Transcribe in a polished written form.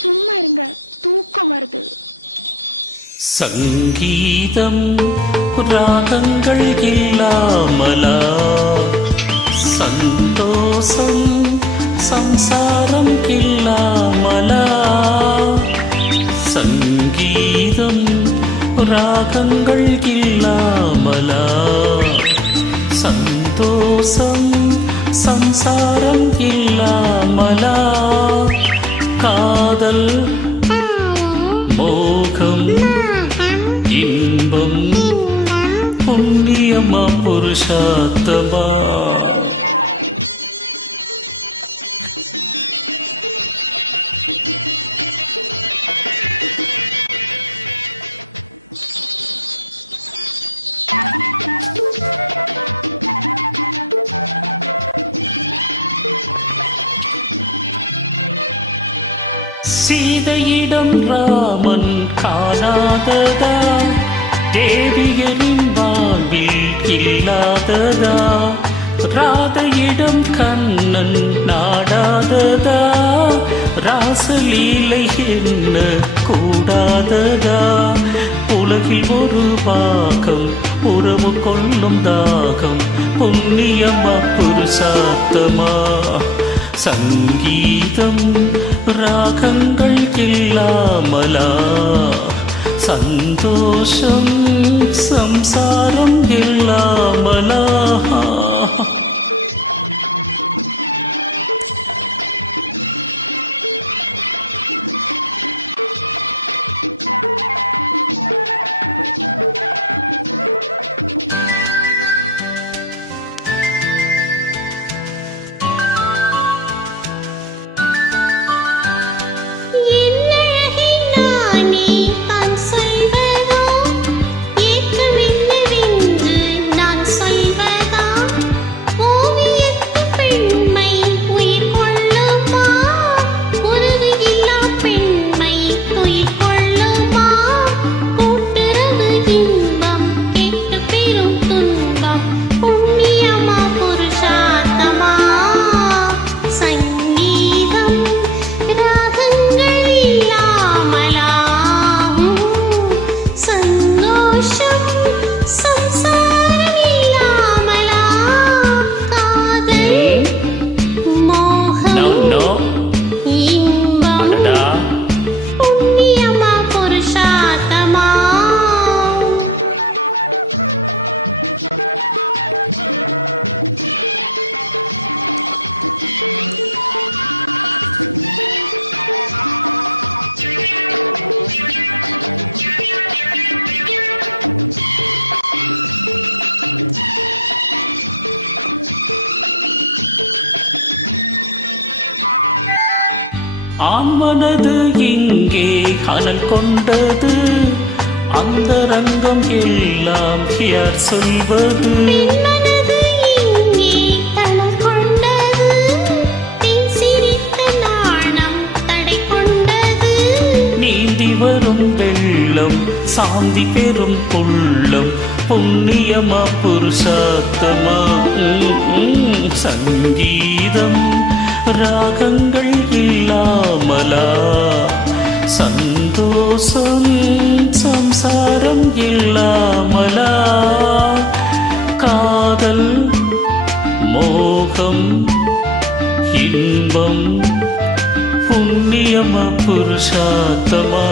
சும்மா இருங்க, தூக்கம் வருது. சங்கீதம் ராகங்கள் இல்லாமலா, சந்தோஷம் சம்சாரம் இல்லாமலா. சங்கீதம் ராகங்கள் இல்லாமலா, சந்தோஷம் சம்சாரம் இல்லாமலா. காதல் மோகம் இன்பம் புண்ணியமா புருஷார்த்தமா. சீதையிடம் ராமன் காணாததா, தேவியரின் வாழ்வில் இல்லாததா. ராதையிடம் கண்ணன் நாடாததா, ராசலீலை என்ன கூடாததா. உலகில் ஒரு பாகம் உறவு கொள்ளும் தாகம், புண்ணியமா புருஷார்த்தமா. சங்கீதம் ராகங்கள் இல்லாமலா, சந்தோஷம் சம்சாரம் இல்லாமலா. ஆன்மனது இங்கே அனல் கொண்டது, அந்த ரங்கம் எல்லாம் யார் சொல்வது. நீந்தி வரும் வெள்ளம் சாந்தி பெறும் உள்ளம், புண்ணியமா புருஷார்த்தமா. சங்கீதம் ராகங்கள் இல்லாமலா, சந்தோஷம் சம்சாரம் இல்லாமலா. காதல் மோகம் இன்பம் புண்ணியமா புருஷார்த்தமா.